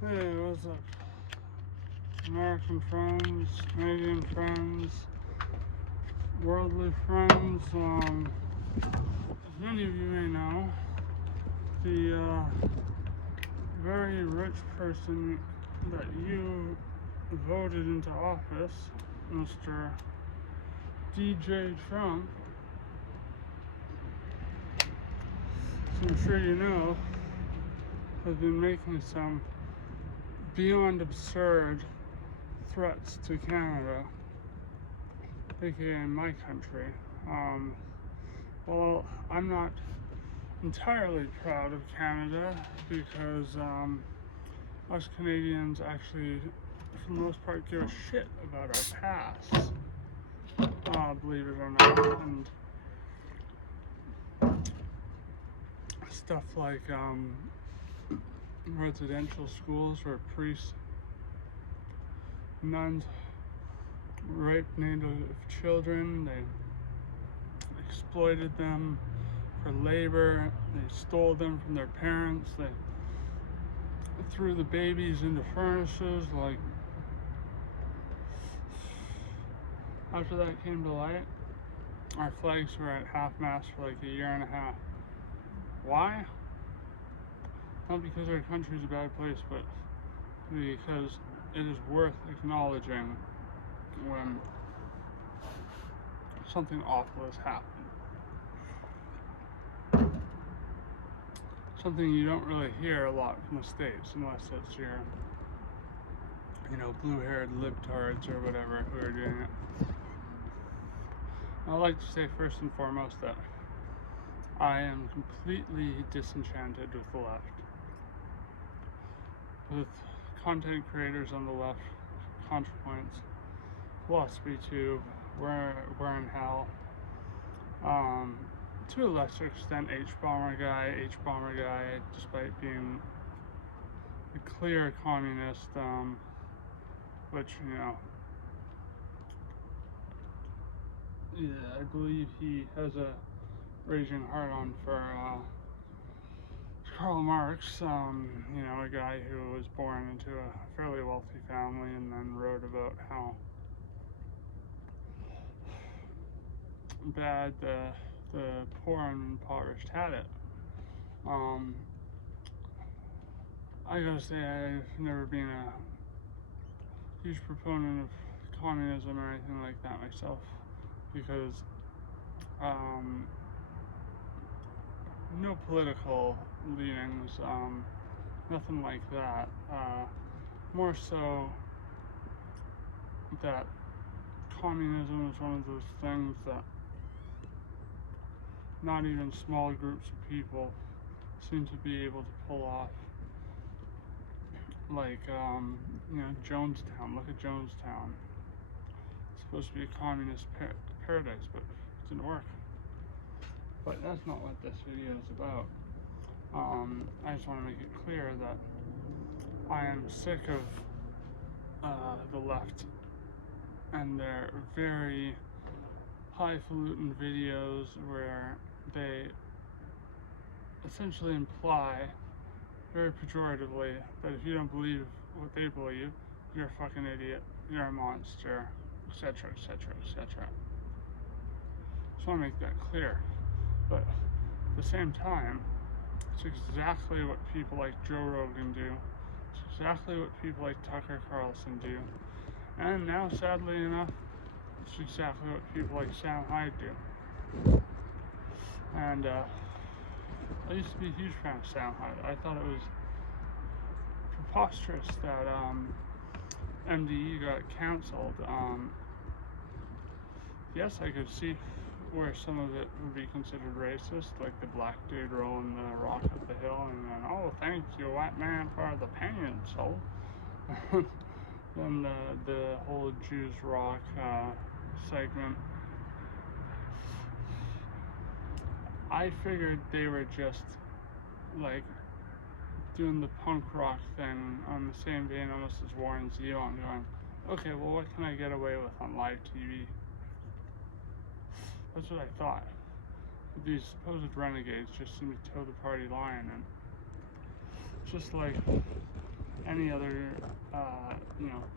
Hey, what's up? American friends, Canadian friends, worldly friends. As many of you may know, the very rich person that you voted into office, Mr. DJ Trump, as I'm sure you know, has been making some beyond absurd threats to Canada, aka my country. Well, I'm not entirely proud of Canada because us Canadians actually, for the most part, give a shit about our past, believe it or not, and stuff like residential schools where priests, nuns raped Native children, they exploited them for labor, they stole them from their parents, they threw the babies into furnaces. Like, after that came to light, our flags were at half-mast for like a year and a half. Why? Not because our country's a bad place, but because it is worth acknowledging when something awful has happened. Something you don't really hear a lot from the States, unless it's your, blue-haired libtards or whatever who are doing it. I'd like to say first and foremost that I am completely disenchanted with the left. With content creators on the left, ContraPoints, Philosophy Tube, we're in hell. To a lesser extent, H-Bomber guy, despite being a clear communist, which, I believe he has a raging hard-on for Karl Marx, a guy who was born into a fairly wealthy family and then wrote about how bad the poor and impoverished had it. I gotta say, I've never been a huge proponent of communism or anything like that myself, because no political leanings, nothing like that. More so that communism is one of those things that not even small groups of people seem to be able to pull off. Like, Jonestown. Look at Jonestown. It's supposed to be a communist paradise, but it didn't work. But that's not what this video is about. I just want to make it clear that I am sick of the left and their very highfalutin videos where they essentially imply very pejoratively that if you don't believe what they believe, you're a fucking idiot, you're a monster, etc., etc., etc. Just want to make that clear. But at the same time, it's exactly what people like Joe Rogan do. It's exactly what people like Tucker Carlson do. And now, sadly enough, it's exactly what people like Sam Hyde do. And I used to be a huge fan of Sam Hyde. I thought it was preposterous that MDE got cancelled. Yes, I could see where some of it would be considered racist, like the black dude rolling the rock up the hill and then, oh, thank you, white man, for the pencil. Then the whole Jews rock segment. I figured they were just like doing the punk rock thing on the same vein almost as Warren Zevon, going, okay, well, what can I get away with on live TV? That's what I thought. These supposed renegades just seem to toe the party line, and it's just like, any other,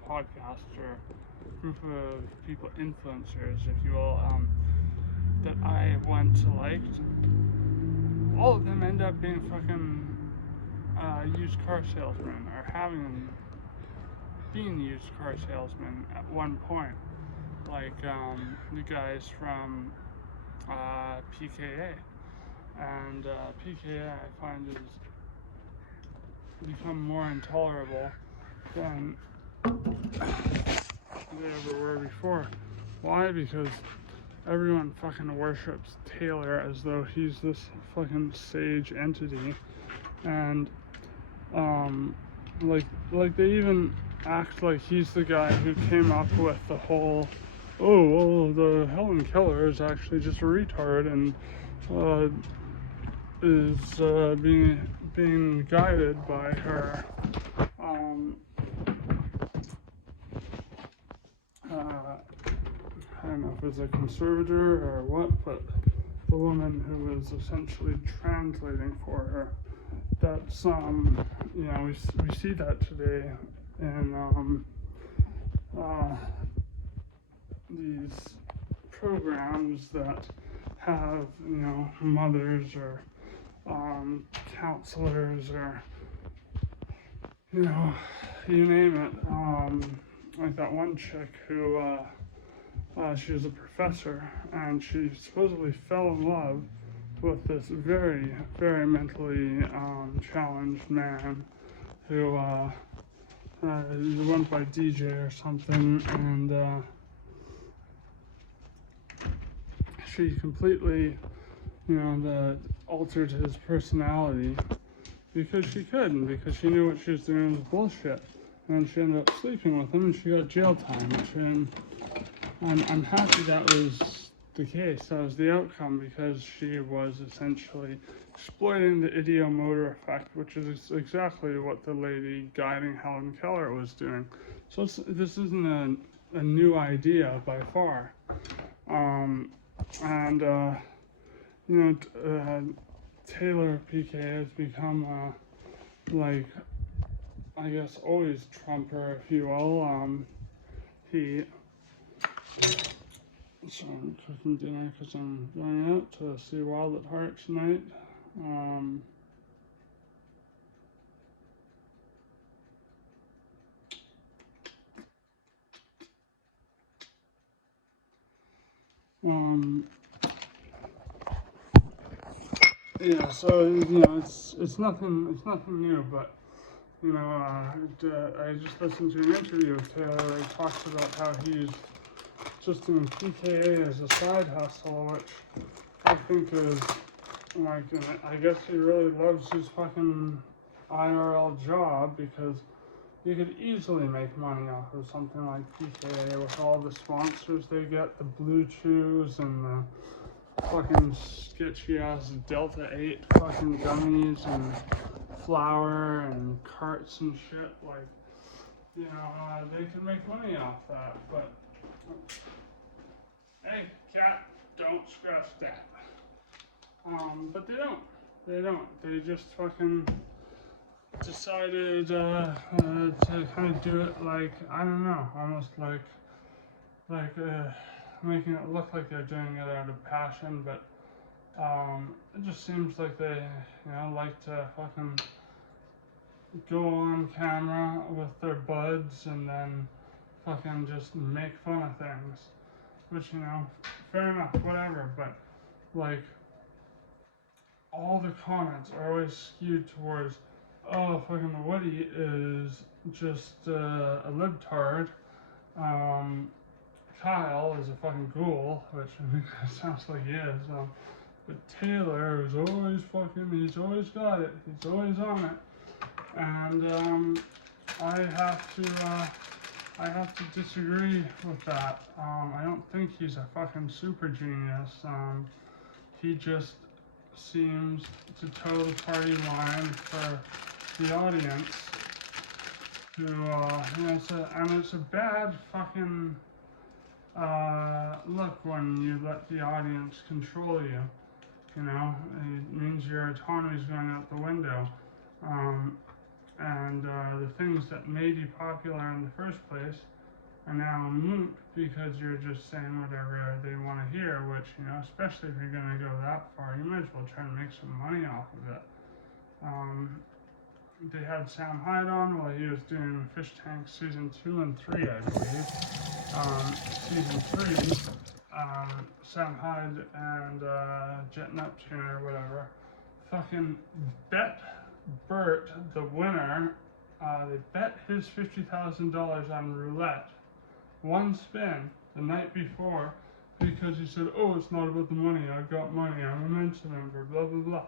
podcast or group of people, influencers, if you will, that I went to liked, all of them end up being fucking used car salesmen or having been used car salesmen at one point. Like the guys from PKA. And PKA I find has become more intolerable than they ever were before. Why? Because everyone fucking worships Taylor as though he's this fucking sage entity, and like they even act like he's the guy who came up with the whole, oh well, the Helen Keller is actually just a retard and is being guided by her I don't know if it's a conservator or what, but the woman who was essentially translating for her. That's we see that today in these programs that have mothers or counselors or you name it. Like that one chick who she was a professor and she supposedly fell in love with this very, very mentally challenged man who went by DJ or something, and she completely, altered his personality because she could, and because she knew what she was doing was bullshit. And she ended up sleeping with him, and she got jail time. And I'm happy that was the case. That was the outcome, because she was essentially exploiting the ideomotor effect, which is exactly what the lady guiding Helen Keller was doing. So this isn't a new idea by far. Taylor PK has become I guess always Trumper, if you will. So I'm cooking dinner because I'm going out to see Wild at Heart tonight. Yeah, so it's nothing new, but I just listened to an interview with Taylor where he talks about how he's just doing PKA as a side hustle, which I think is I guess he really loves his fucking IRL job, because you could easily make money off of something like PKA with all the sponsors they get, the Blue Chews and the fucking sketchy ass Delta 8 fucking gummies and flour and carts and shit. They could make money off that, but hey, cat, don't scratch that. But they don't. They just fucking decided to kind of do it I don't know, almost making it look like they're doing it out of passion, but it just seems like they, like to fucking go on camera with their buds and then fucking just make fun of things, which, fair enough, whatever, but, all the comments are always skewed towards, oh, fucking Woody is just a libtard, Kyle is a fucking ghoul, which sounds like he is, but Taylor is always he's always got it, he's always on it, and I have to disagree with that. I don't think he's a fucking super genius. He just seems to toe the party line for the audience. It's a bad fucking look when you let the audience control you. It means your autonomy is going out the window. And the things that made you popular in the first place are now moot because you're just saying whatever they want to hear, which, you know, especially if you're going to go that far, you might as well try and make some money off of it. They had Sam Hyde on while he was doing Fish Tank season 2 and 3, I believe. Season 3, Sam Hyde and Jet Neptune or whatever fucking bet Bert, the winner, they bet his $50,000 on roulette, one spin, the night before, because he said, oh, it's not about the money, I've got money, I'm a mention member, blah, blah, blah.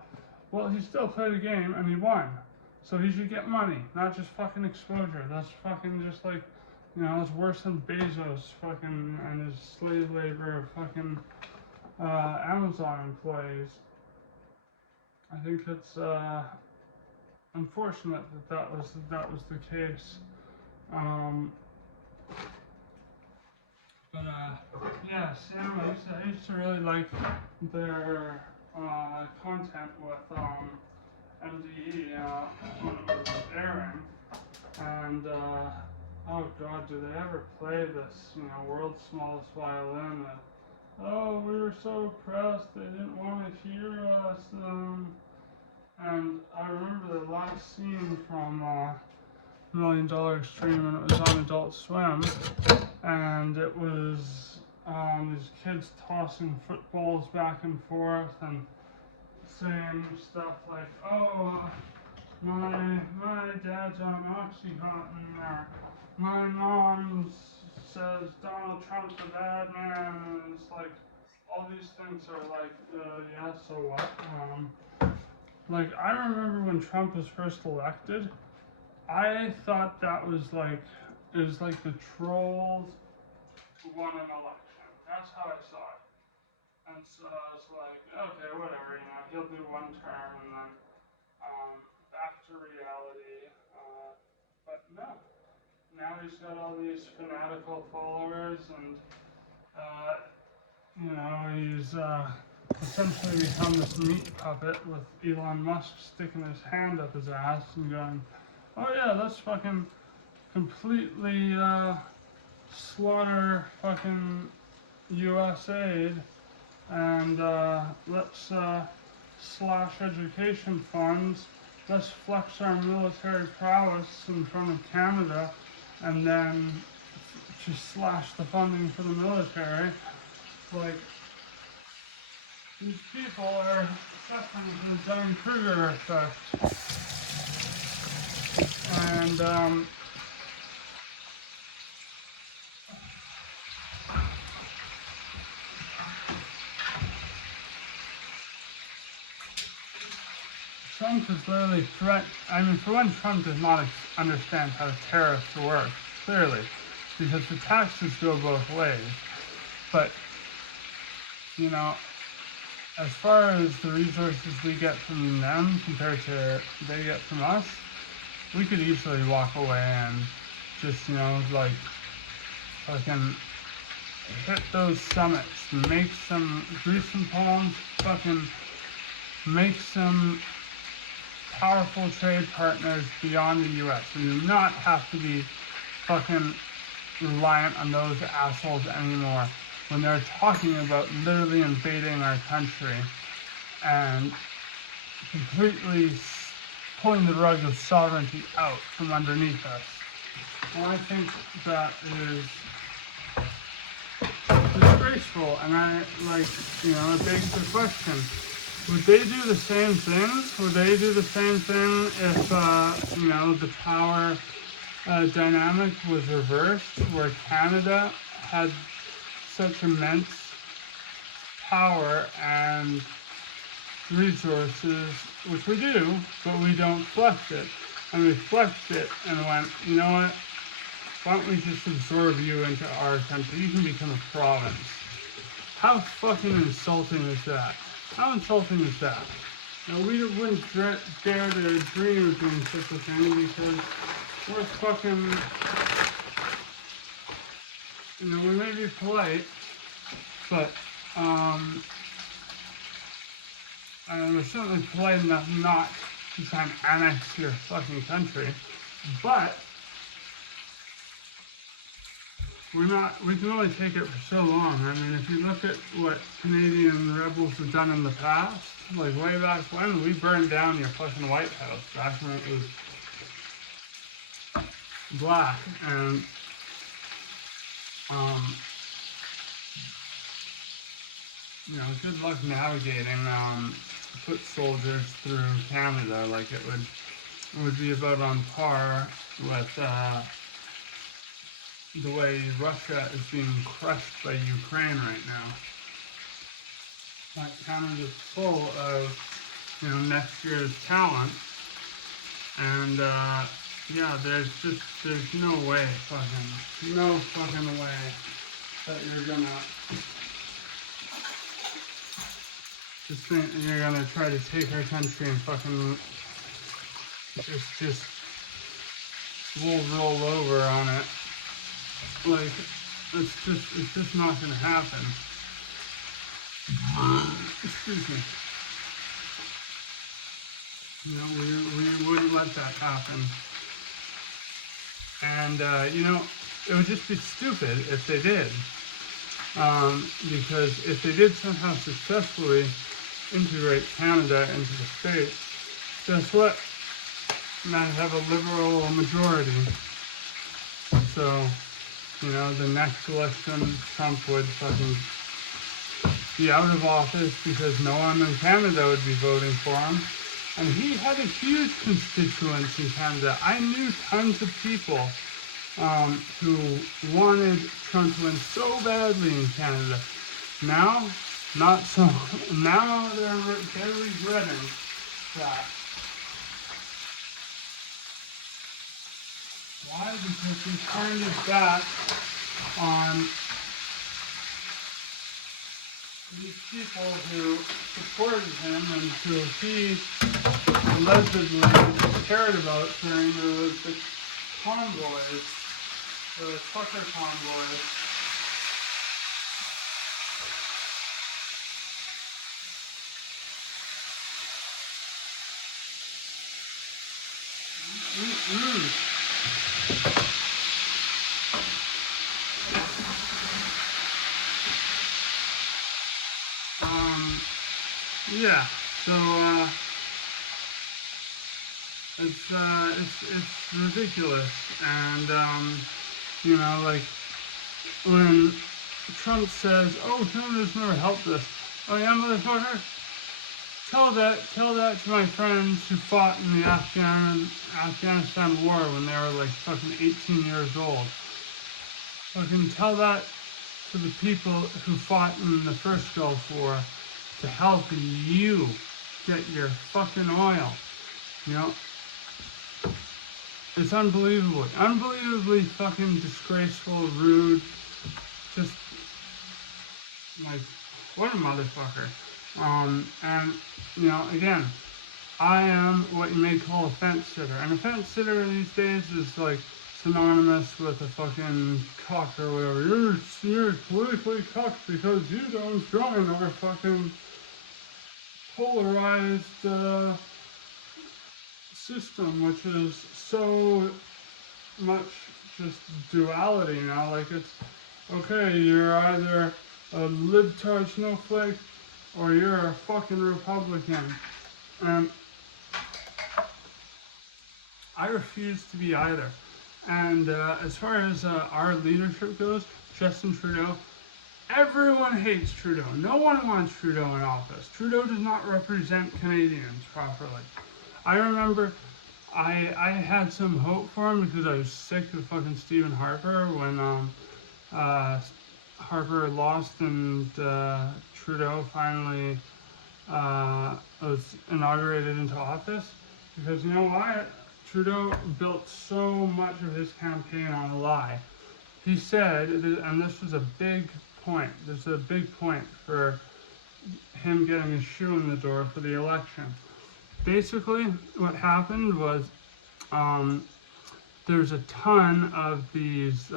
Well, he still played a game and he won. So he should get money, not just fucking exposure. That's fucking just like, you know, it's worse than Bezos fucking and his slave labor fucking Amazon employees. I think it's unfortunate that was the case. Yeah, Sam, I used to really like their content with MDE when it was airing, and oh god, do they ever play this, you know, world's smallest violin? Oh, we were so oppressed, they didn't want to hear us. And I remember the last scene from $1 Million Extreme, and it was on Adult Swim, and it was these kids tossing footballs back and forth and saying stuff like, oh, my dad's on Oxycontin, or my mom says Donald Trump's a bad man, and it's like, all these things are like, yeah, so what? Like, I remember when Trump was first elected, I thought that was like, it was like the trolls won an election. That's how I saw it. And so I was like, okay, whatever, you know, he'll do one term and then back to reality. But no, now he's got all these fanatical followers, and you know, he's essentially become this meat puppet with Elon Musk sticking his hand up his ass and going, oh yeah, let's fucking completely slaughter fucking US aid, and let's slash education funds, let's flex our military prowess in front of Canada, and then just slash the funding for the military. Like, these people are suffering from the Dunning-Kruger effect. And Trump is literally for one, Trump does not understand how tariffs work, clearly, because the taxes go both ways. But, you know, as far as the resources we get from them compared to they get from us, we could easily walk away and just, you know, like, fucking hit those summits, make some, grease some palms, fucking make some powerful trade partners beyond the US. We do not have to be fucking reliant on those assholes anymore when they're talking about literally invading our country and completely pulling the rug of sovereignty out from underneath us. Well, I think that is disgraceful, and I, like, you know, it begs the question, would they do the same thing? Would they do the same thing if, you know, the power dynamic was reversed, where Canada had such immense power and resources, which we do, but we don't flex it. And we flexed it and went, you know what, why don't we just absorb you into our country? You can become a province. How fucking insulting is that? How insulting is that? Now, we wouldn't dare to dream of doing such a thing because we're fucking, you know, we may be polite, but, and we're certainly polite enough not to try and annex your fucking country. But we can only take it for so long. I mean, if you look at what Canadian rebels have done in the past, like way back when, we burned down your fucking White House back when it was black, and you know, good luck navigating foot soldiers through Canada. Like it would be about on par with the way Russia is being crushed by Ukraine right now. Like Canada's full of, you know, next year's talent, and yeah, there's no way, no fucking way that you're gonna just think you're gonna try to take our country and fucking just we'll roll over on it. Like, it's just not gonna happen. Excuse me. You know, we wouldn't let that happen. And, you know, it would just be stupid if they did. Because if they did somehow successfully integrate Canada into the States, guess what? Might have a liberal majority. So, you know, the next election, Trump would fucking be out of office because no one in Canada would be voting for him. And he had a huge constituency in Canada. I knew tons of people who wanted Trump to win so badly in Canada. Now, not so. Now they're regretting that. Why? Because he turned his back on these people who supported him and who he allegedly cared about during the convoys, the trucker convoys. Yeah, so it's ridiculous, and you know, like when Trump says, "Oh, Canada's never helped us," oh yeah, motherfucker, tell that to my friends who fought in the Afghanistan war when they were like fucking 18 years old. Fucking tell that to the people who fought in the first Gulf War to help you get your fucking oil. You know, it's unbelievably fucking disgraceful, rude, just like, what a motherfucker. And, you know, again, I am what you may call a fence sitter. And a fence sitter these days is like synonymous with a fucking cock or whatever. You're politically cocked because you don't join our fucking polarized system, which is so much just duality now. Like, it's okay, you're either a libtard snowflake or you're a fucking Republican, and I refuse to be either. And as far as our leadership goes, Justin Trudeau, everyone hates Trudeau. No one wants Trudeau in office. Trudeau does not represent Canadians properly. I remember I had some hope for him because I was sick of fucking Stephen Harper when Harper lost and Trudeau finally was inaugurated into office. Because you know why? Trudeau built so much of his campaign on a lie. He said, and this was a big point, there's a big point for him getting a shoe in the door for the election. Basically, what happened was there's a ton of these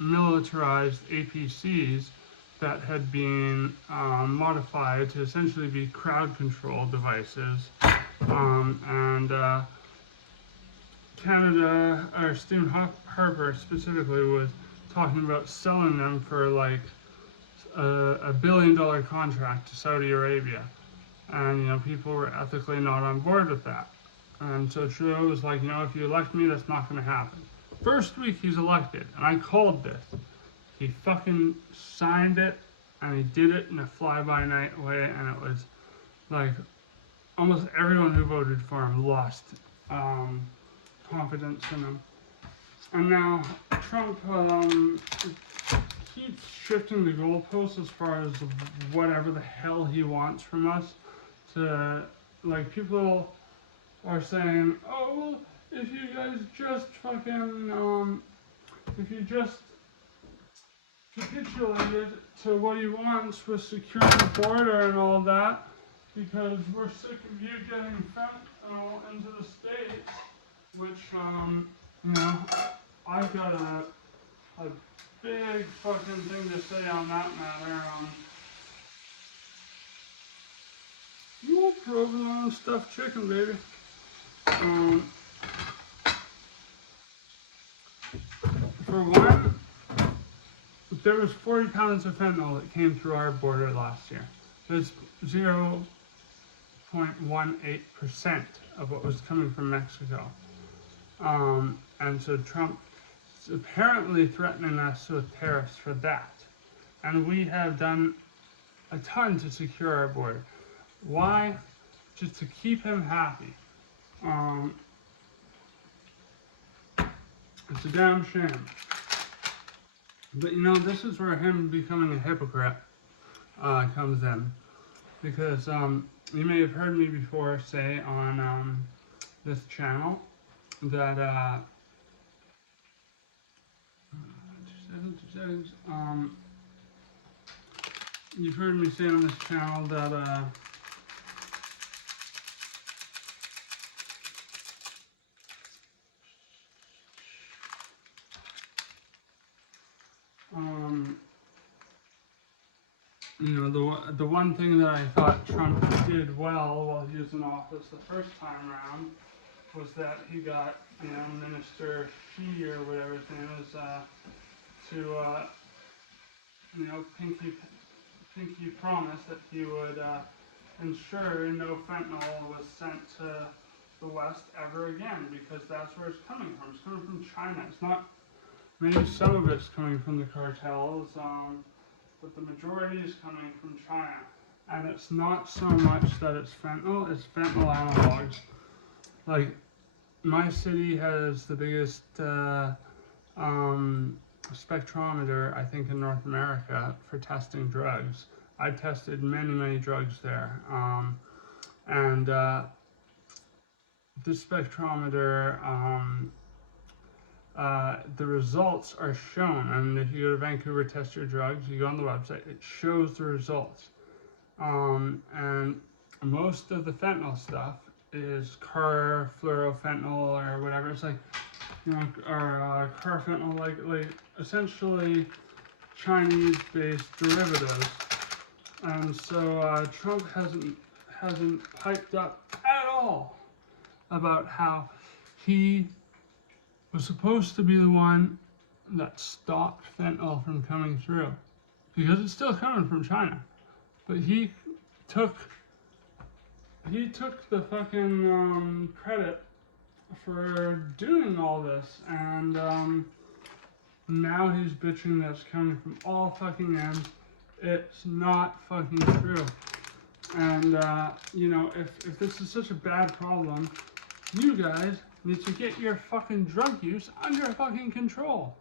militarized APCs that had been modified to essentially be crowd control devices. And Canada, or Stephen Harper specifically, was talking about selling them for like $1 billion contract to Saudi Arabia. And, people were ethically not on board with that. And so Trudeau was like, if you elect me, that's not going to happen. First week he's elected, and I called this. He fucking signed it, and he did it in a fly-by-night way, and it was like almost everyone who voted for him lost confidence in him. And now Trump keeps shifting the goalposts as far as whatever the hell he wants from us. To, like, people are saying, oh, well, if you guys just fucking, if you just capitulated to what he wants with securing the border and all that, because we're sick of you getting fentanyl into the States, which, I've got a big fucking thing to say on that matter. You want provolone stuffed chicken, baby. For one, there was 40 pounds of fentanyl that came through our border last year. That's 0.18% of what was coming from Mexico. And so Trump's apparently threatening us with tariffs for that. And we have done a ton to secure our border. Why? Just to keep him happy. It's a damn shame. But this is where him becoming a hypocrite comes in. Because you may have heard me before say on this channel that you've heard me say on this channel that the one thing that I thought Trump did well while he was in office the first time around was that he got, Minister Xi or whatever his name is, to, pinky promise that he would ensure no fentanyl was sent to the West ever again, because that's where it's coming from. It's coming from China. It's not, maybe some of it's coming from the cartels, but the majority is coming from China. And it's not so much that it's fentanyl analogues. Like, my city has the biggest spectrometer, I think, in North America for testing drugs. I tested many drugs there. And this spectrometer, the results are shown. And if you go to Vancouver, test your drugs, you go on the website, it shows the results. And most of the fentanyl stuff is carfluorofentanyl or whatever. It's like, or carfentanyl, like essentially Chinese-based derivatives. And so Trump hasn't piped up at all about how he was supposed to be the one that stopped fentanyl from coming through, because it's still coming from China. But he took the fucking credit for doing all this, and now he's bitching that it's coming from all fucking ends. It's not fucking true. And if this is such a bad problem, you guys need to get your fucking drug use under fucking control.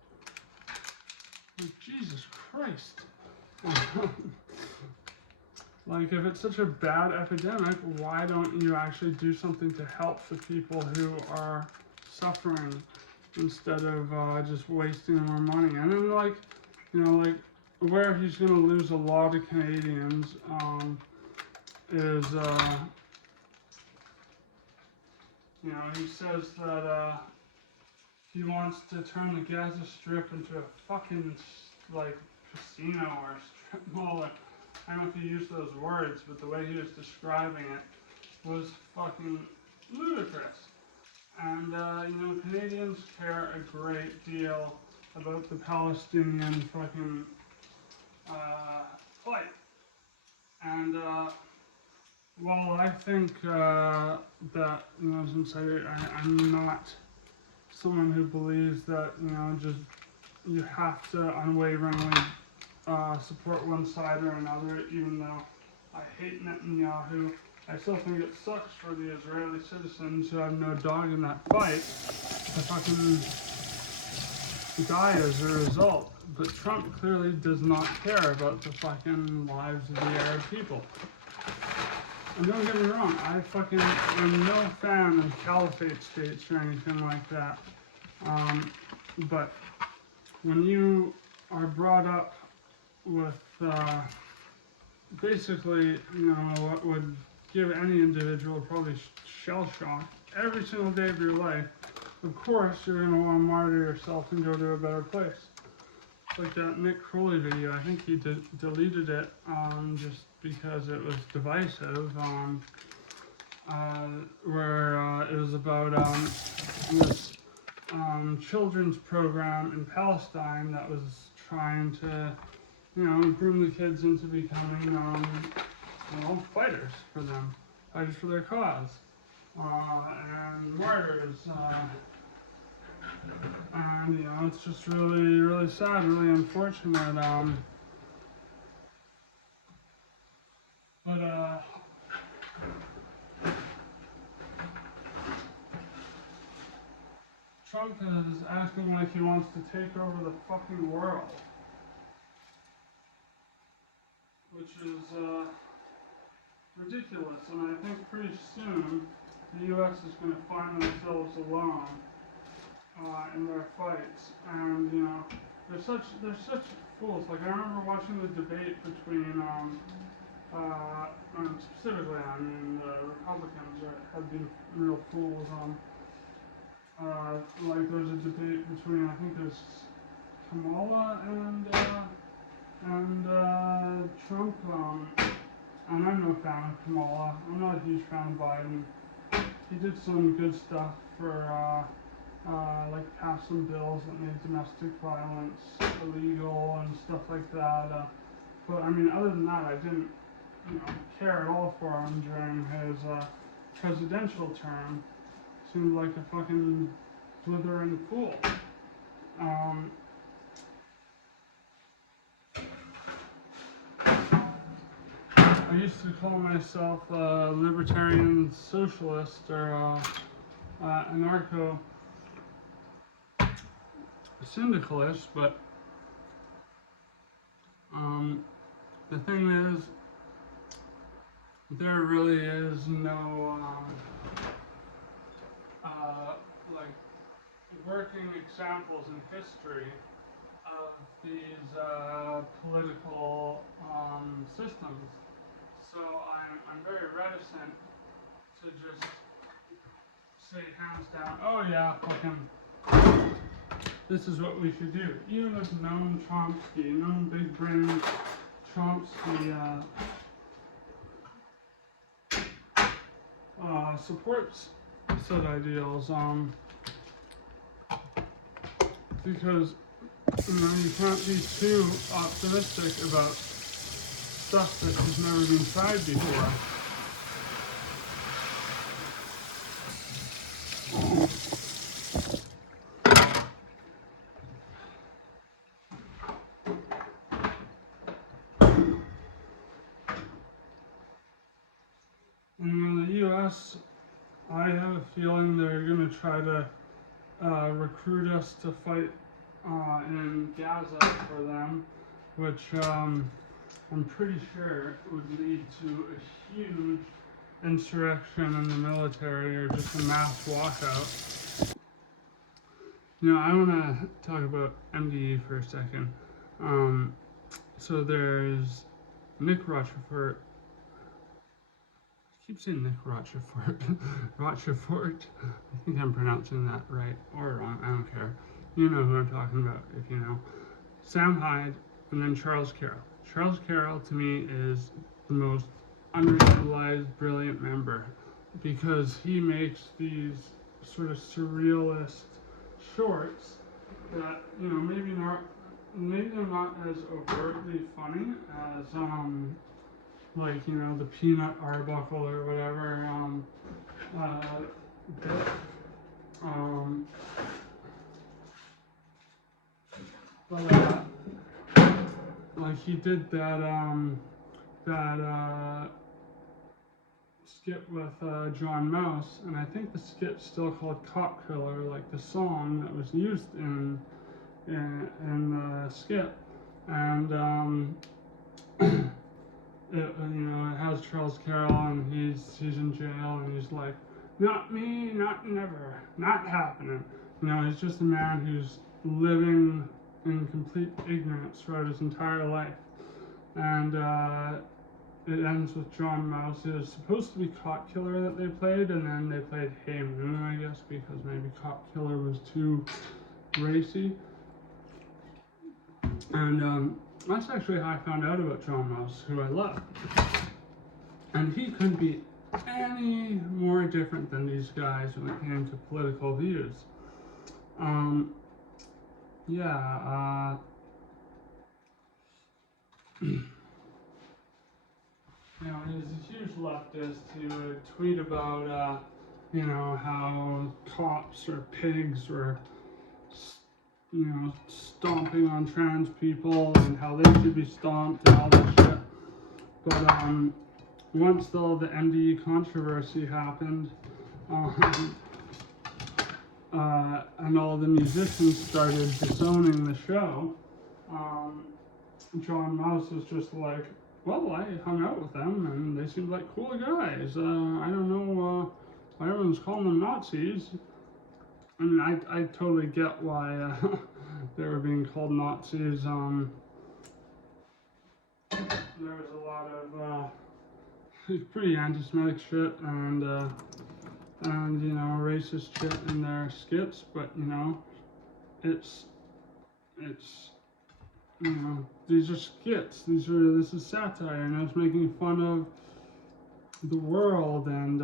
Like, Jesus Christ. Like, if it's such a bad epidemic, why don't you actually do something to help the people who are suffering instead of just wasting more money? And then, where he's going to lose a lot of Canadians is, he says that he wants to turn the Gaza Strip into a fucking, casino or strip mall. I don't know if he used those words, but the way he was describing it was fucking ludicrous. And, Canadians care a great deal about the Palestinian fucking fight. And while I think that, since I'm not someone who believes that, just you have to unwaveringly support one side or another, even though I hate Netanyahu, I still think it sucks for the Israeli citizens who have no dog in that fight to fucking die as a result. But Trump clearly does not care about the fucking lives of the Arab people. And don't get me wrong, I fucking am no fan of caliphate states or anything like that. But when you are brought up with basically, what would give any individual probably shell shock every single day of your life, of course you're going to want to martyr yourself and go to a better place. It's like that Nick Crowley video. I think he deleted it just because it was divisive, where it was about this children's program in Palestine that was trying to, groom the kids into becoming, fighters for them, fighters for their cause, and martyrs. And, it's just really, really sad, really unfortunate. Trump is acting like he wants to take over the fucking world, which is ridiculous. And I think pretty soon the U.S. is going to find themselves alone in their fights. And they're such fools. Like, I remember watching the debate between and specifically, the Republicans have been real fools. Like, there's a debate between, I think there's Kamala and Trump. And I'm no fan of Kamala. I'm not a huge fan of Biden. He did some good stuff for like pass some bills that made domestic violence illegal and stuff like that. But other than that, I didn't care at all for him during his presidential term. Seemed like a fucking blithering fool. I used to call myself a libertarian socialist or anarcho syndicalist, but the thing is, there really is no like working examples in history of these political systems. So I'm very reticent to just say hands down, oh yeah, fucking, this is what we should do. Even if Noam Chomsky, Noam Big Brain Chomsky supports said ideals, because you can't be too optimistic about stuff that has never been tried before. In the U.S., I have a feeling they're going to try to recruit us to fight in Gaza for them, which I'm pretty sure would lead to a huge insurrection in the military or just a mass walkout. I want to talk about MDE for a second. So there's Nick Rochefort. I keep saying Nick Rochefort. Rochefort. I think I'm pronouncing that right or wrong. I don't care. You know who I'm talking about if you know. Sam Hyde, and then Charles Carroll. Charles Carroll, to me, is the most underutilized, brilliant member because he makes these sort of surrealist shorts that, you know, maybe they're not as overtly funny as like, you know, the Peanut Arbuckle or whatever bit. But like he did that skit with John Mouse, and I think the skit's still called Cop Killer, like the song that was used in the skit, and it, you know, it has Charles Carroll, and he's in jail, and he's like, not me, not never, not happening. You know, he's just a man who's living in complete ignorance throughout his entire life, and it ends with John Mouse. It was supposed to be Cop Killer that they played, and then they played Hey Moon, I guess, because maybe Cop Killer was too racy. And that's actually how I found out about John Mouse, who I love. And he couldn't be any more different than these guys when it came to political views. Yeah, you know, he was a huge leftist. He would tweet about, you know, how cops or pigs were, you know, stomping on trans people and how they should be stomped and all that shit. But once the MDE controversy happened, and all the musicians started disowning the show, John Mouse was just like, well, I hung out with them and they seemed like cool guys. I don't know why everyone's calling them Nazis. I mean, I totally get why they were being called Nazis. There was a lot of pretty anti-Semitic shit and you know, racist shit in their skits, but you know, it's you know, these are skits. This is satire, and it's making fun of the world and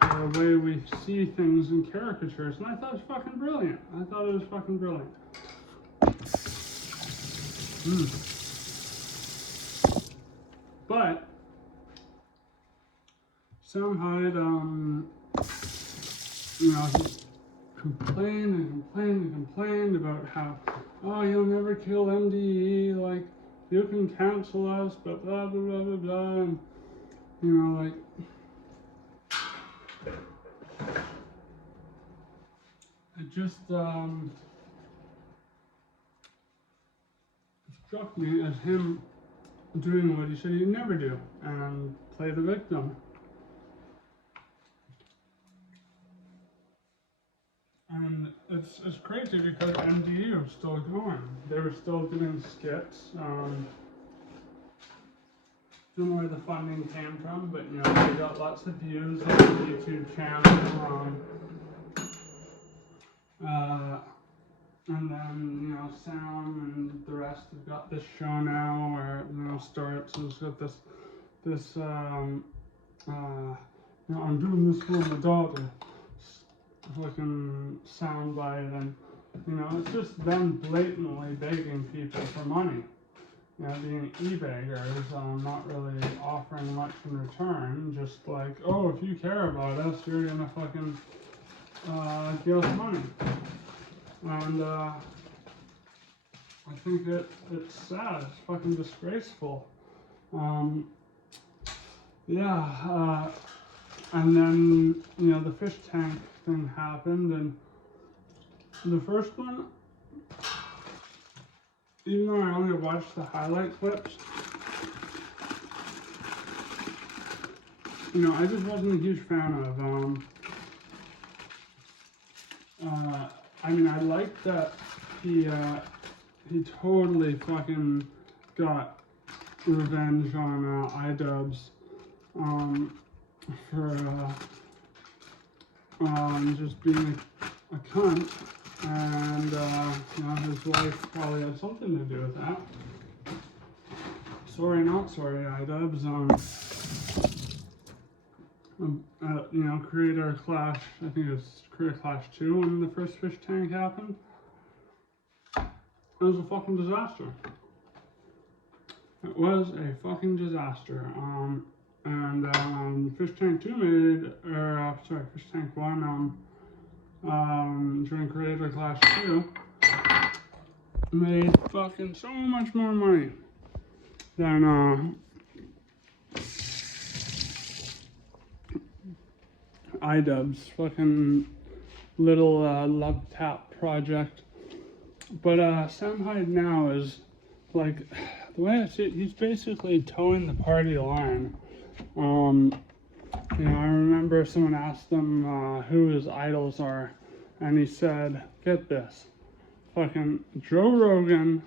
the way we see things in caricatures, and I thought it was fucking brilliant. I thought it was fucking brilliant. But Sam Hyde, you know, he complained about how, oh, you'll never kill MDE, like, you can cancel us, but blah, blah, blah, blah, blah, and, you know, like, it just, struck me as him doing what he said he'd never do, and play the victim. And it's crazy because MDE was still going. They were still doing skits. Don't know where the funding came from, but you know, they got lots of views on the YouTube channel. And then, you know, Sam and the rest have got this show now where it, you know, starts and it's got this you know, I'm doing this for my daughter. Fucking soundbite, and you know, it's just them blatantly begging people for money. You know, being e-beggars, not really offering much in return, just like, oh, if you care about us, you're gonna fucking give us money. And I think it's sad, it's fucking disgraceful. Yeah, and then, you know, the fish tank thing happened, and the first one, even though I only watched the highlight clips, you know, I just wasn't a huge fan of. I mean, I liked that he totally fucking got revenge on iDubbbz for just being a cunt, and you know, his wife probably had something to do with that. Sorry, not sorry, iDubbbz. Creator Clash, I think it was Creator Clash 2 when the first fish tank happened. It was a fucking disaster. It was a fucking disaster. Fish Tank 2 Fish Tank 1, during Creator Clash 2, made fucking so much more money than, iDubbbz's fucking little, love tap project. But, Sam Hyde now is, like, the way I see it, he's basically towing the party line. I remember someone asked him who his idols are, and he said, get this, fucking Joe Rogan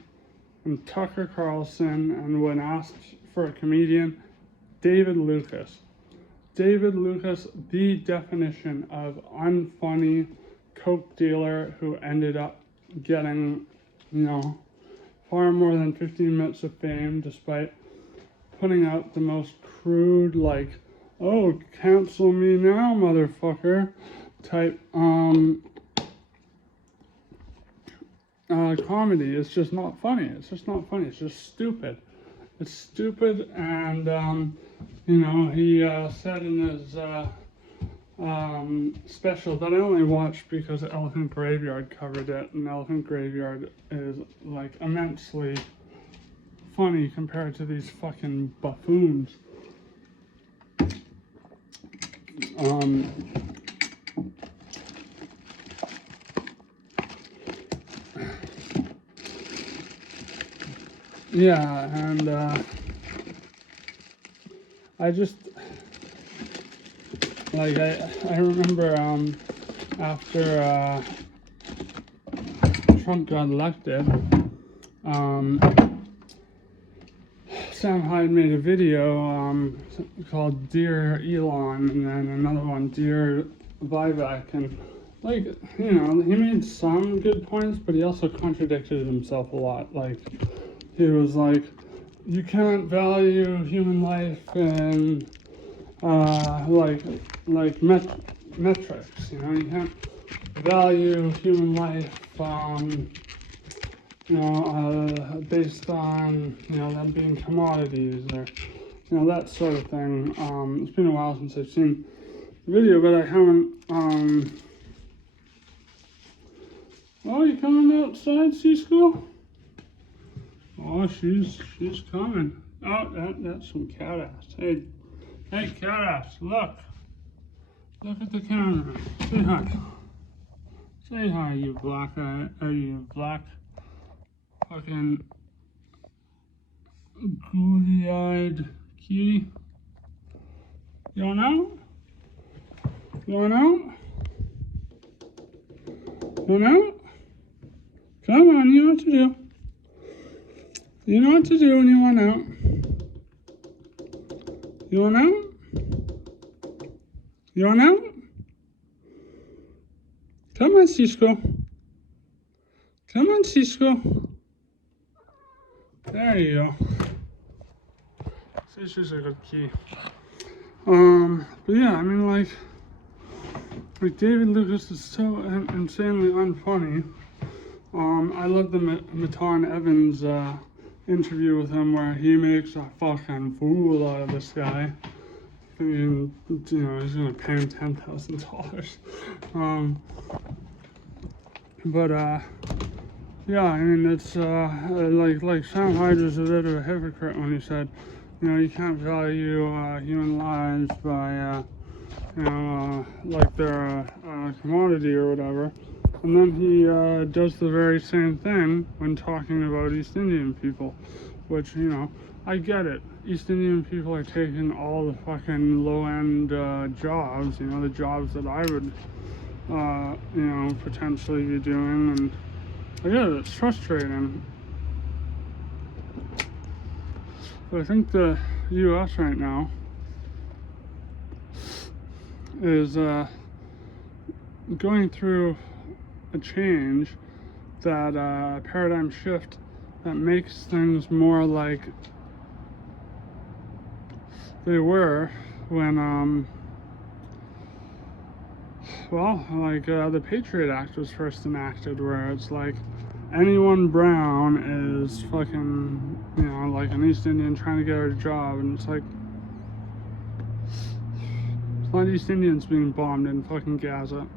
and Tucker Carlson, and when asked for a comedian, David Lucas. David Lucas, the definition of unfunny coke dealer who ended up getting, far more than 15 minutes of fame despite putting out the most crude, like, oh, cancel me now, motherfucker, type, comedy. It's just not funny. It's just stupid. It's stupid, and, he said in his, special that I only watched because Elephant Graveyard covered it, and Elephant Graveyard is, like, immensely funny compared to these fucking buffoons. Yeah, and I just, like, I remember after Trump got elected, Sam Hyde made a video called Dear Elon, and then another one, Dear Vivek, and, like, he made some good points, but he also contradicted himself a lot. Like, he was like, you can't value human life in metrics, you can't value human life based on them being commodities, or that sort of thing. It's been a while since I've seen the video, but I haven't oh, you coming outside, Cisco? Oh, she's coming. Oh, that's some cat ass. Hey, cat ass, look at the camera. Say hi. Say hi, you black fucking googly-eyed cutie. You want out? You want out? You want out? Come on, you know what to do. You know what to do when you want out. You want out? You want out? Come on, Cisco. Come on, Cisco. There you go. Cisco's a good key. But yeah, I mean, like David Lucas is so insanely unfunny. I love the Matan Evans interview with him where he makes a fucking fool out of this guy. I mean, he's gonna pay him $10,000. Yeah, I mean, it's like Sam Hyde was a bit of a hypocrite when he said, you can't value human lives by like they're a commodity or whatever. And then he does the very same thing when talking about East Indian people, which, I get it. East Indian people are taking all the fucking low-end jobs, the jobs that I would, potentially be doing, and I get it, it's frustrating. But I think the US right now is going through a change, that paradigm shift that makes things more like they were when well, like the Patriot Act was first enacted, where it's like anyone brown is fucking, you know, like an East Indian trying to get a job, and it's like, it's not East Indians being bombed in fucking Gaza.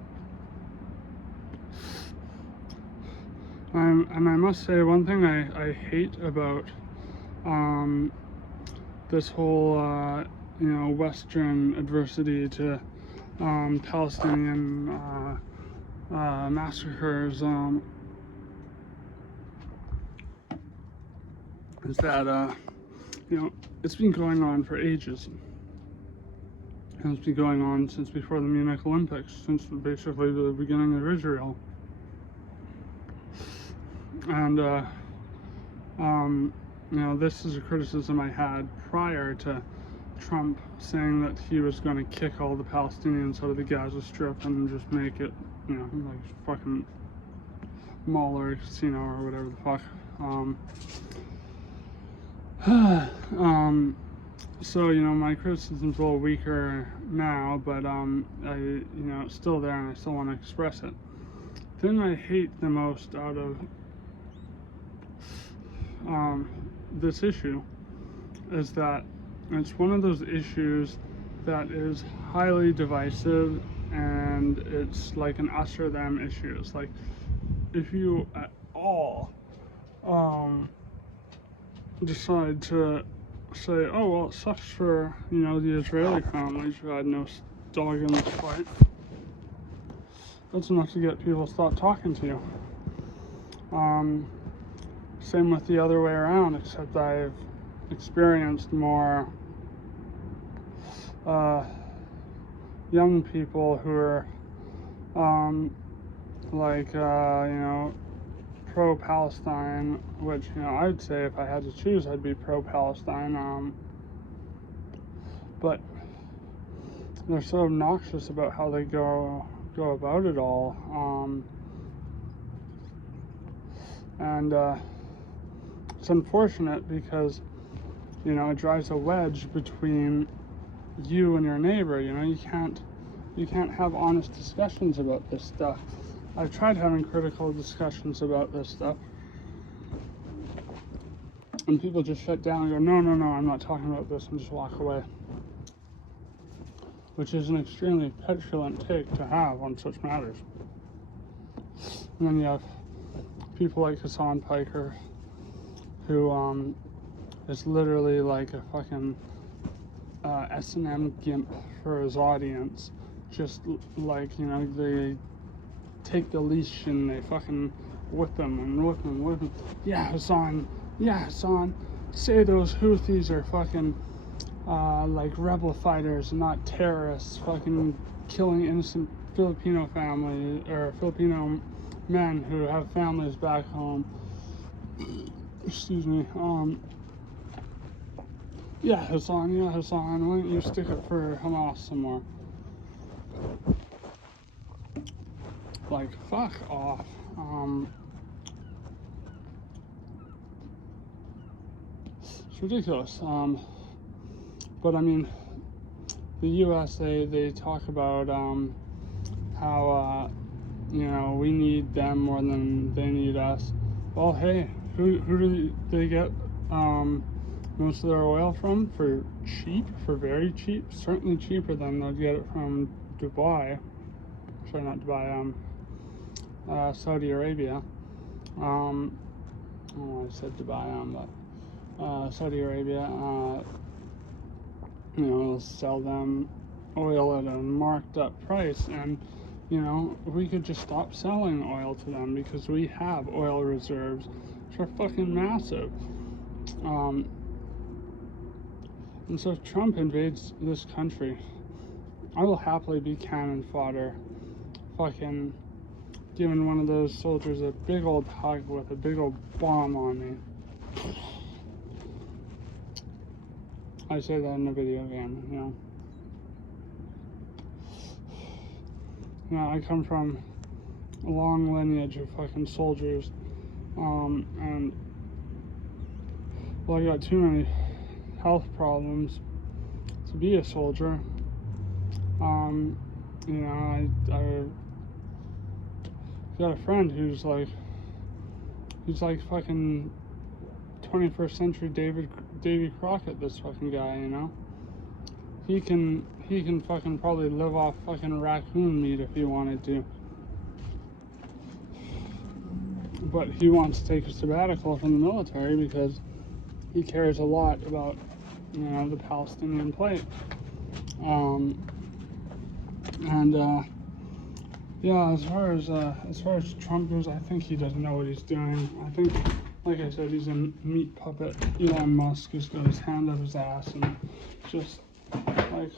And I must say, one thing I hate about this whole, you know, Western adversity to Palestinian massacres is that, you know, it's been going on for ages. And it's been going on since before the Munich Olympics, since basically the beginning of Israel. And, you know, this is a criticism I had prior to Trump saying that he was going to kick all the Palestinians out of the Gaza Strip and just make it, you know, like fucking mall or casino or whatever the fuck. So, you know, my criticism's a little weaker now, but, you know, it's still there and I still want to express it. The thing I hate the most out of this issue is that it's one of those issues that is highly divisive, and it's like an us or them issue. It's like, if you at all decide to say, oh, well, it sucks for, you know, the Israeli families who had no dog in this fight, that's enough to get people to stop talking to you. Same with the other way around, except I've experienced more young people who are like, you know, pro-Palestine, which, you know, I'd say if I had to choose, I'd be pro-Palestine, but they're so obnoxious about how they go about it all, and it's unfortunate because, you know, it drives a wedge between you and your neighbor. You know, you can't have honest discussions about this stuff. I've tried having critical discussions about this stuff, and people just shut down and go, no, I'm not talking about this, and just walk away, which is an extremely petulant take to have on such matters. And then you have people like Hassan Piker, who is literally like a fucking S&M gimp for his audience. Just like, you know, they take the leash and they fucking whip him. Yeah, Hassan, say those Houthis are fucking like rebel fighters, not terrorists, fucking killing innocent Filipino families or Filipino men who have families back home. Excuse me. Yeah, Hassan, why don't you stick up for Hamas some more? Like, fuck off. It's ridiculous. But I mean, the US, they talk about how you know, we need them more than they need us. Well, hey, who do they get most of their oil from? For very cheap, certainly cheaper than they'll get it from Dubai. Sorry, not Dubai, Saudi Arabia. I said Dubai, but Saudi Arabia, you know, will sell them oil at a marked up price, and, you know, we could just stop selling oil to them because we have oil reserves which are fucking massive. And so if Trump invades this country, I will happily be cannon fodder, fucking giving one of those soldiers a big old hug with a big old bomb on me. I say that in the video again, you know. Now, I come from a long lineage of fucking soldiers, and, well, I got too many health problems to be a soldier, You know, I got a friend who's like, he's like fucking 21st century Davy Crockett, this fucking guy, you know? He can fucking probably live off fucking raccoon meat if he wanted to. But he wants to take a sabbatical from the military because he cares a lot about, you know, the Palestinian plight. Yeah, as far as Trump goes, I think he doesn't know what he's doing. I think, like I said, he's a meat puppet. Elon Musk has got his hand up his ass and just like,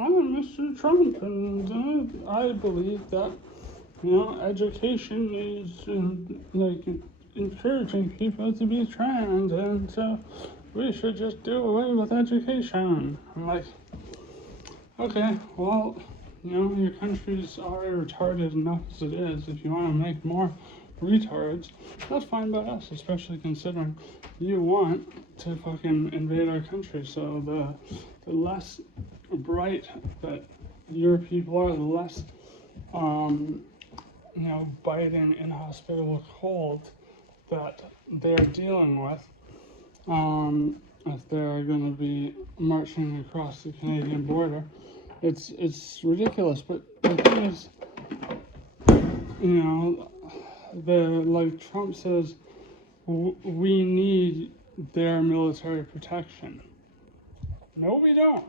I'm Mr. Trump, and I believe that, you know, education is like encouraging people to be trans, and so we should just do away with education. I'm like, okay, well, you know, your countries are retarded enough as it is. If you want to make more retards, that's fine by us, especially considering you want to fucking invade our country. So the less bright that your people are, the less, you know, biting, inhospitable cold that they're dealing with, if they're going to be marching across the Canadian border. It's ridiculous, but the thing is, you know, like Trump says, we need their military protection. No, we don't.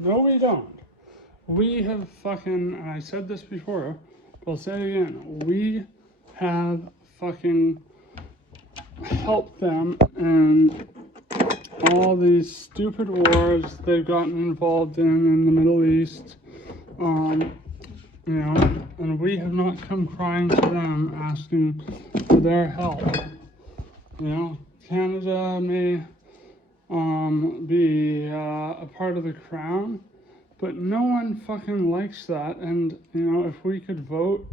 No, we don't. We have fucking, and I said this before, but I'll say it again, we have fucking helped them in all these stupid wars they've gotten involved in the Middle East, you know, and we have not come crying to them asking for their help. You know, Canada may be a part of the crown, but no one fucking likes that. And, you know, if we could vote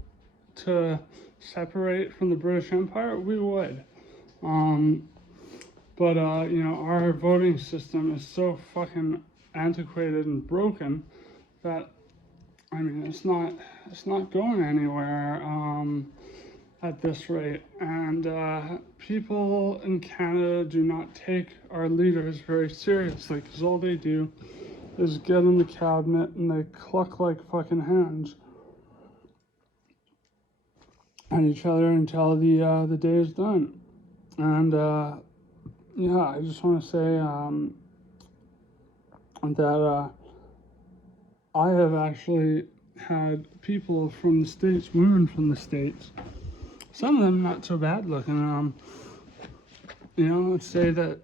to separate from the British Empire, we would. But you know, our voting system is so fucking antiquated and broken that, I mean, it's not going anywhere at this rate. And people in Canada do not take our leaders very seriously, because all they do is get in the cabinet and they cluck like fucking hens at each other until the day is done. And yeah, I just want to say that I have actually had people from the States, women from the States, some of them not so bad looking, you know, say that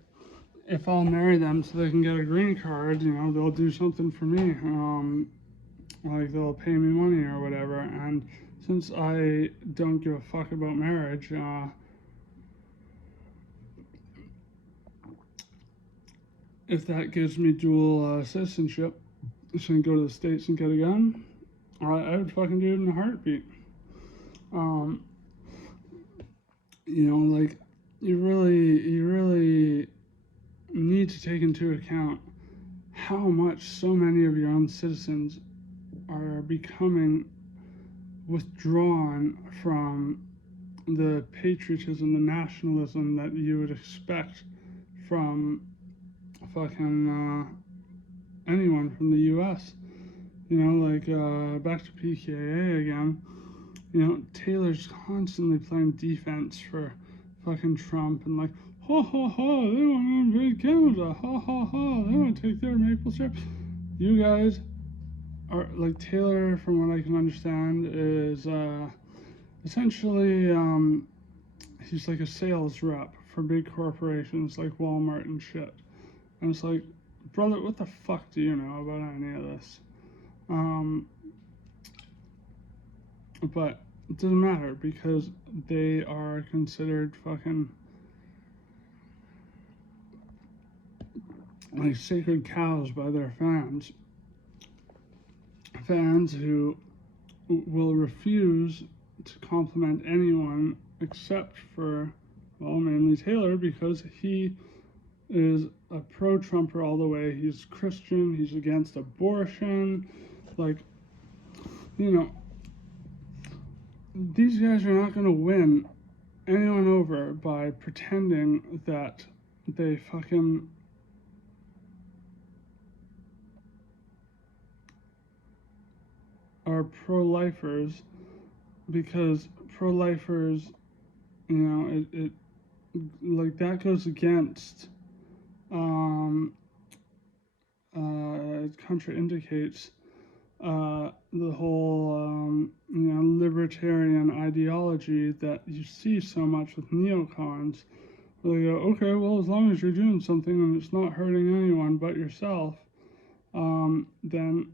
if I'll marry them so they can get a green card, you know, they'll do something for me, like they'll pay me money or whatever. And since I don't give a fuck about marriage, if that gives me dual citizenship, so I can go to the States and get a gun, I would fucking do it in a heartbeat. You know, like, you really need to take into account how much so many of your own citizens are becoming withdrawn from the patriotism, the nationalism that you would expect from fucking anyone from the US. You know, like, back to PKA again, you know, Taylor's constantly playing defense for fucking Trump and like, ha ha ha, they want to invade Canada, ha ha ha, they want to take their maple syrup. You guys are, like, Taylor, from what I can understand, is essentially, he's like a sales rep for big corporations like Walmart and shit. And it's like, brother, what the fuck do you know about any of this? But it doesn't matter, because they are considered fucking like sacred cows by their fans. Fans who will refuse to compliment anyone except for, well, mainly Taylor, because he is a pro-Trumper all the way. He's Christian, he's against abortion, like, you know, these guys are not going to win anyone over by pretending that they fucking are pro-lifers, because pro-lifers, it like that goes against, it contraindicates the whole, libertarian ideology that you see so much with neocons. Where they go, okay, well, as long as you're doing something and it's not hurting anyone but yourself, then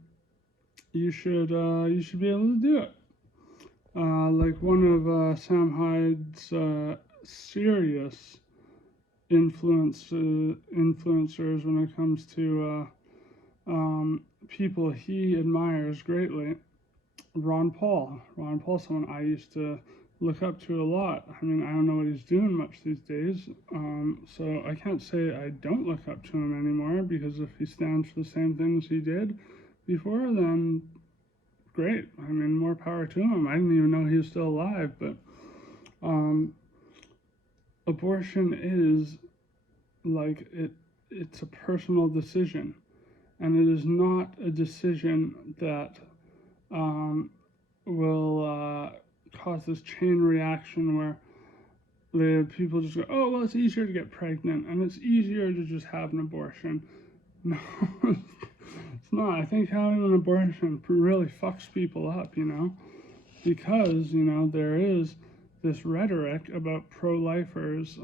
you should be able to do it. Like one of Sam Hyde's serious influencers when it comes to people he admires greatly, Ron Paul. Ron Paul, someone I used to look up to a lot. I mean, I don't know what he's doing much these days, so I can't say I don't look up to him anymore, because if he stands for the same things he did before, then great. I mean, more power to him. I didn't even know he was still alive, but abortion is like it's a personal decision, and it is not a decision that will cause this chain reaction where the people just go, oh, well, it's easier to get pregnant and it's easier to just have an abortion. No, it's not. I think having an abortion really fucks people up, because, there is this rhetoric about pro-lifers,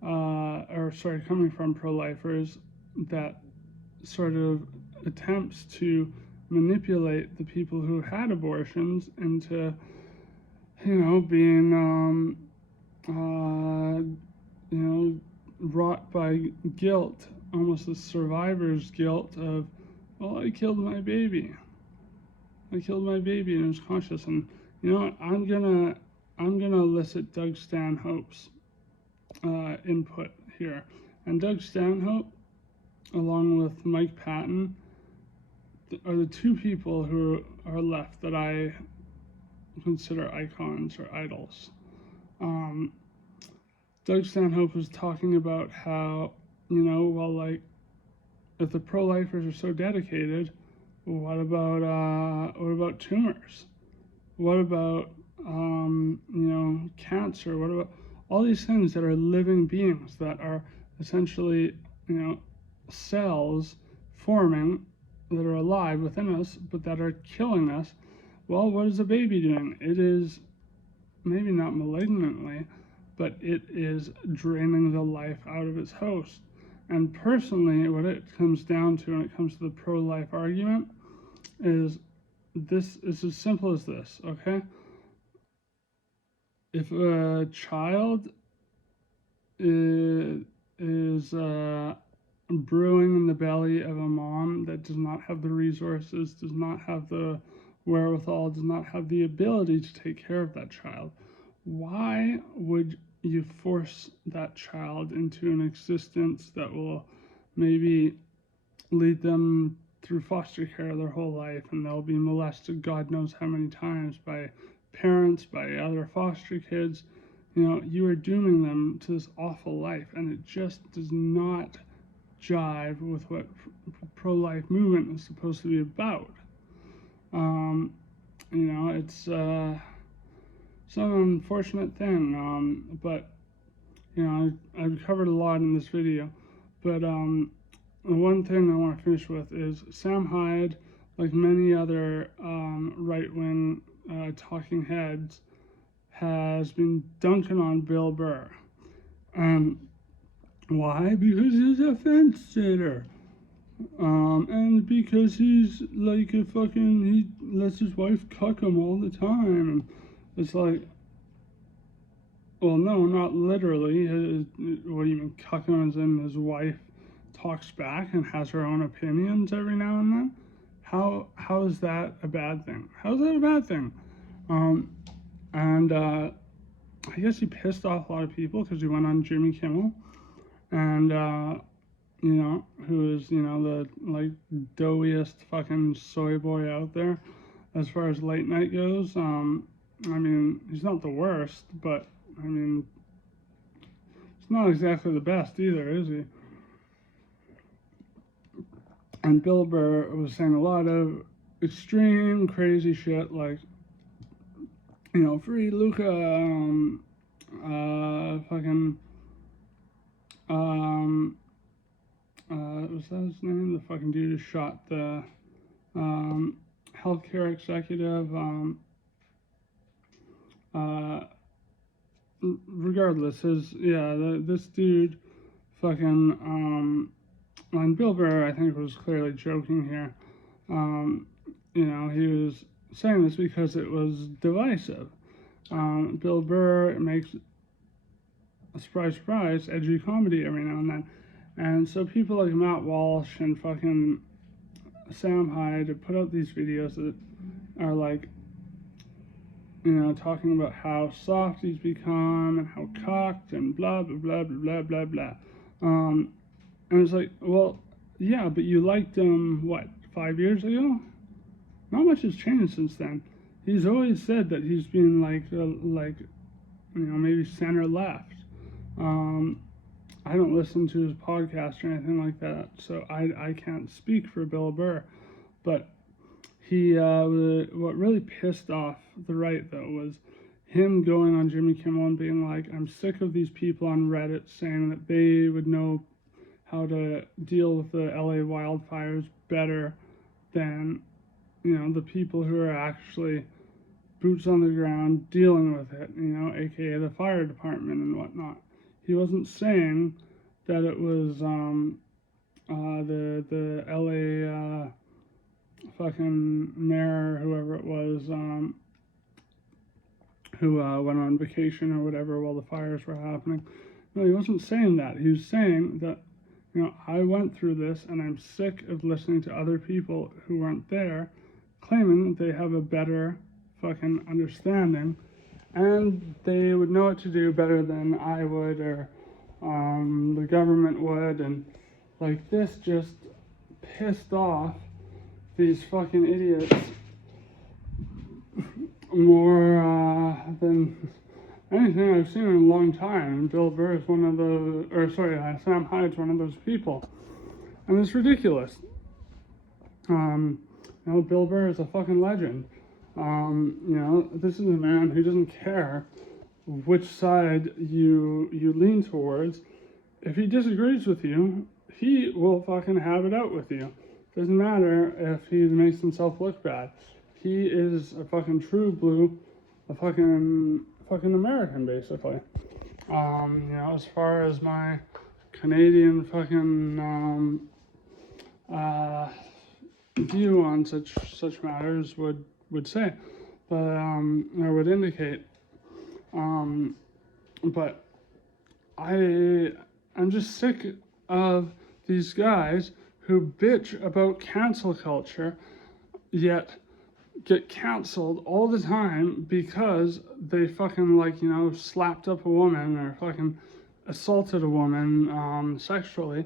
coming from pro-lifers, that sort of attempts to manipulate the people who had abortions into, being, wrought by guilt, almost the survivor's guilt of, well, I killed my baby. And it was conscious. And you know what? I'm gonna elicit Doug Stanhope's input here. And Doug Stanhope, along with Mike Patton, are the two people who are left that I consider icons or idols. Doug Stanhope was talking about how, if the pro-lifers are so dedicated, what about tumors? What about, cancer? What about all these things that are living beings, that are essentially, cells forming, that are alive within us, but that are killing us? Well, what is a baby doing? It is, maybe not malignantly, but it is draining the life out of its host. And personally, what it comes down to when it comes to the pro-life argument is this is as simple as this, okay? If a child is brewing in the belly of a mom that does not have the resources, does not have the wherewithal, does not have the ability to take care of that child, why would you force that child into an existence that will maybe lead them through foster care their whole life, and they'll be molested God knows how many times by parents, by other foster kids? You are dooming them to this awful life, and it just does not jive with what pro-life movement is supposed to be about. It's an unfortunate thing, but I've covered a lot in this video. But one thing I want to finish with is Sam Hyde, like many other right-wing talking heads, has been dunking on Bill Burr. Why? Because he's a fence sitter. And because he's like he lets his wife cuck him all the time. And it's like, well, no, not literally. What do you mean cuck him, as in his wife talks back and has her own opinions every now and then? How is that a bad thing? How is that a bad thing? I guess he pissed off a lot of people because he went on Jimmy Kimmel, and who is the doughiest fucking soy boy out there, as far as late night goes. I mean, he's not the worst, but I mean, it's not exactly the best either, is he? And Bill Burr was saying a lot of extreme crazy shit, like, you know, free Luca, fucking, was that his name? The fucking dude who shot the healthcare executive. Regardless, this dude, fucking, and Bill Burr, I think, was clearly joking here. You know, he was saying this because it was divisive. Bill Burr makes, surprise, surprise, edgy comedy every now and then. And so people like Matt Walsh and fucking Sam Hyde have put out these videos that are like, you know, talking about how soft he's become and how cocked and blah, blah, blah, blah, blah, blah. And it's like, well, yeah, but you liked him, what, 5 years ago? Not much has changed since then. He's always said that he's been like you know, maybe center left. I don't listen to his podcast or anything like that, so I can't speak for Bill Burr. But he, what really pissed off the right, though, was him going on Jimmy Kimmel and being like, I'm sick of these people on Reddit saying that they would know how to deal with the LA wildfires better than, you know, the people who are actually boots on the ground dealing with it, you know, aka the fire department and whatnot. He wasn't saying that it was the LA fucking mayor, whoever it was, who went on vacation or whatever while the fires were happening. No, he wasn't saying that. He was saying that, you know, I went through this and I'm sick of listening to other people who weren't there claiming that they have a better fucking understanding and they would know what to do better than I would or the government would. And like, this just pissed off these fucking idiots more than anything I've seen in a long time. And Bill Burr is one of those, or sorry, Sam Hyde's one of those people. And it's ridiculous. You know, Bill Burr is a fucking legend. You know, this is a man who doesn't care which side you lean towards. If he disagrees with you, he will fucking have it out with you. Doesn't matter if he makes himself look bad. He is a fucking true blue, a fucking American, basically. You know, as far as my Canadian fucking view on such matters would say, but or would indicate. But I'm just sick of these guys who bitch about cancel culture, yet get canceled all the time because they fucking, like, you know, slapped up a woman or fucking assaulted a woman sexually.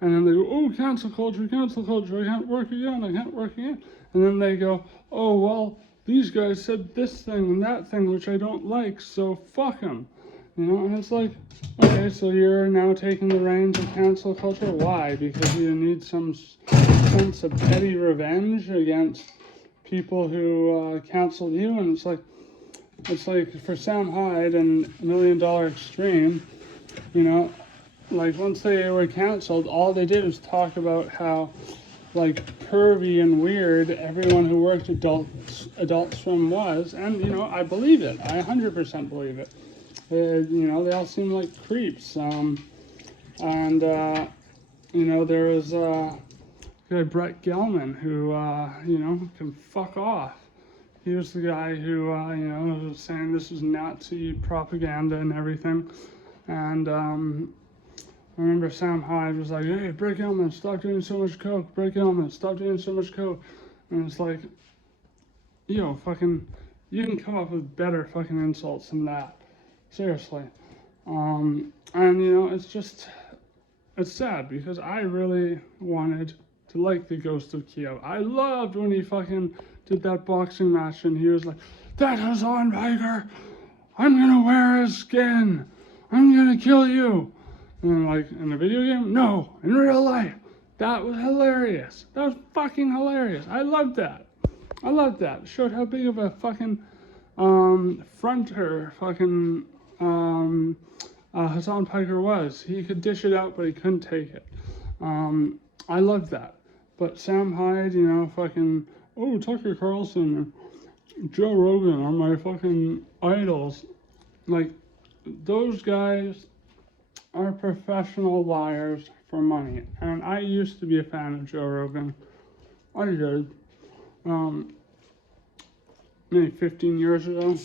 And then they go, oh, cancel culture, I can't work again. And then they go, oh, well, these guys said this thing and that thing, which I don't like, so fuck them. You know, and it's like, okay, so you're now taking the reins of cancel culture. Why? Because you need some sense of petty revenge against people who canceled you. And it's like for Sam Hyde and $1 Million Extreme, you know, like once they were canceled, all they did was talk about how, like, pervy and weird everyone who worked Adult Swim was. And, you know, I believe it. I 100% believe it. You know, they all seem like creeps. And, you know, there was guy Brett Gelman who, you know, can fuck off. He was the guy who, you know, was saying this is Nazi propaganda and everything. And I remember Sam Hyde was like, hey, Brett Gelman, stop doing so much coke. Brett Gelman, stop doing so much coke. And it's like, yo, fucking, you can come up with better fucking insults than that. Seriously. And, you know, it's sad because I really wanted to like the Ghost of Kiev. I loved when he fucking did that boxing match and he was like, "That Hassan Biker, I'm gonna wear his skin. I'm gonna kill you." And like in the video game, no, in real life. That was hilarious. That was fucking hilarious. I loved that. I loved that. It showed how big of a fucking fronter fucking Hassan Piker was. He could dish it out, but he couldn't take it. I loved that. But Sam Hyde, you know, fucking, oh, Tucker Carlson and Joe Rogan are my fucking idols. Like, those guys are professional liars for money. And I used to be a fan of Joe Rogan. I did. Maybe 15 years ago.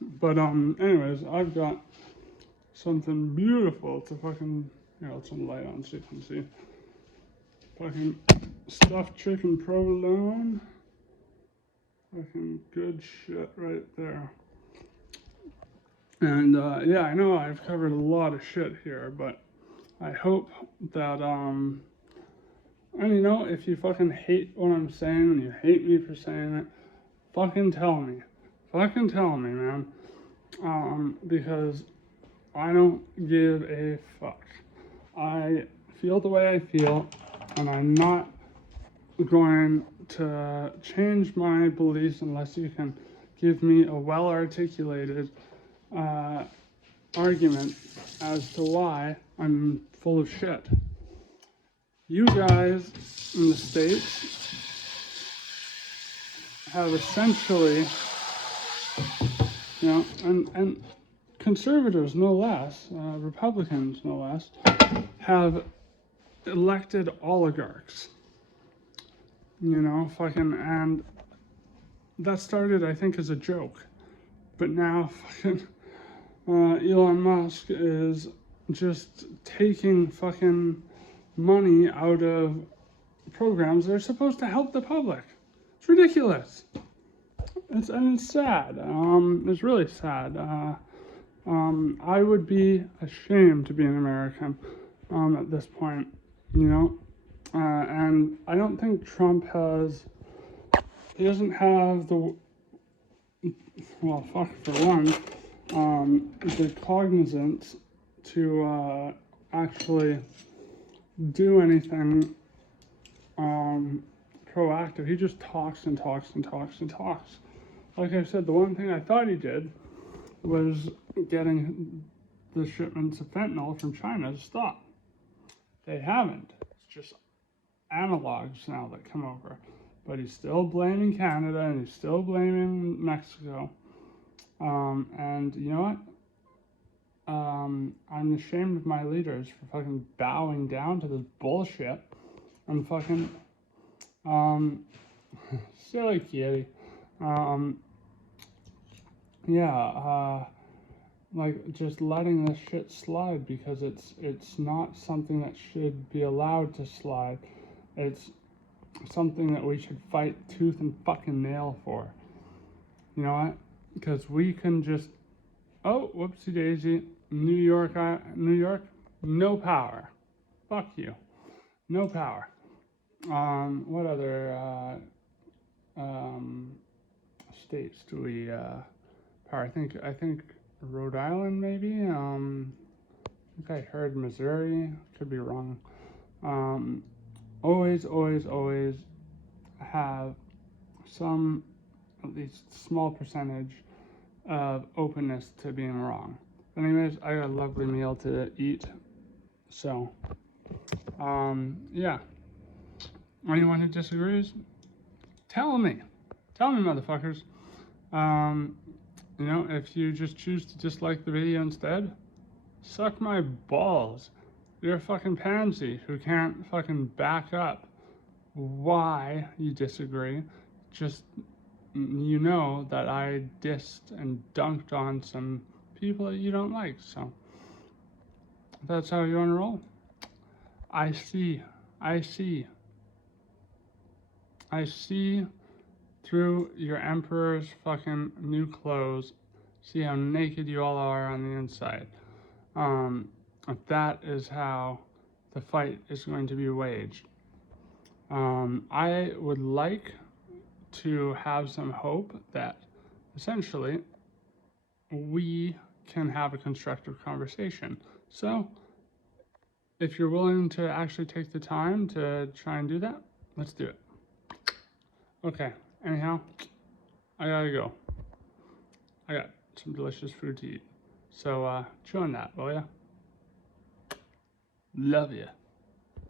But anyways, I've got something beautiful to fucking, some light on so you can see. Fucking stuffed chicken provolone. Fucking good shit right there. And yeah, I know I've covered a lot of shit here, but I hope that and you know, if you fucking hate what I'm saying and you hate me for saying it, fucking tell me. Fucking tell me, man. Because I don't give a fuck. I feel the way I feel, and I'm not going to change my beliefs unless you can give me a well-articulated argument as to why I'm full of shit. You guys in the States have essentially, and conservatives no less, Republicans no less, have elected oligarchs. And that started, I think, as a joke. But now fucking Elon Musk is just taking fucking money out of programs that are supposed to help the public. It's ridiculous. It's sad. It's really sad. I would be ashamed to be an American at this point, and I don't think Trump he doesn't have the cognizance to actually do anything proactive. He just talks and talks and talks and talks. Like I said, the one thing I thought he did was getting the shipments of fentanyl from China to stop. They haven't. It's just analogues now that come over. But he's still blaming Canada and he's still blaming Mexico. And you know what? I'm ashamed of my leaders for fucking bowing down to this bullshit and fucking silly kitty. Like just letting this shit slide because it's not something that should be allowed to slide. It's something that we should fight tooth and fucking nail for. You know what? Because we can just, oh, whoopsie daisy, New York, no power. Fuck you. No power. What other states do we power? I think Rhode Island maybe. I think I heard Missouri. Could be wrong. Always have some, at least small percentage of openness to being wrong. But anyways, I got a lovely meal to eat. So, yeah. Anyone who disagrees, tell me, motherfuckers. If you just choose to dislike the video instead, suck my balls. You're a fucking pansy who can't fucking back up why you disagree. Just, that I dissed and dunked on some people that you don't like. So, if that's how you want to roll. I see through your emperor's fucking new clothes. See how naked you all are on the inside. If that is how the fight is going to be waged. I would like to have some hope that essentially we can have a constructive conversation. So if you're willing to actually take the time to try and do that, let's do it. Okay, anyhow, I gotta go. I got some delicious food to eat. So chew on that, will ya? Love ya.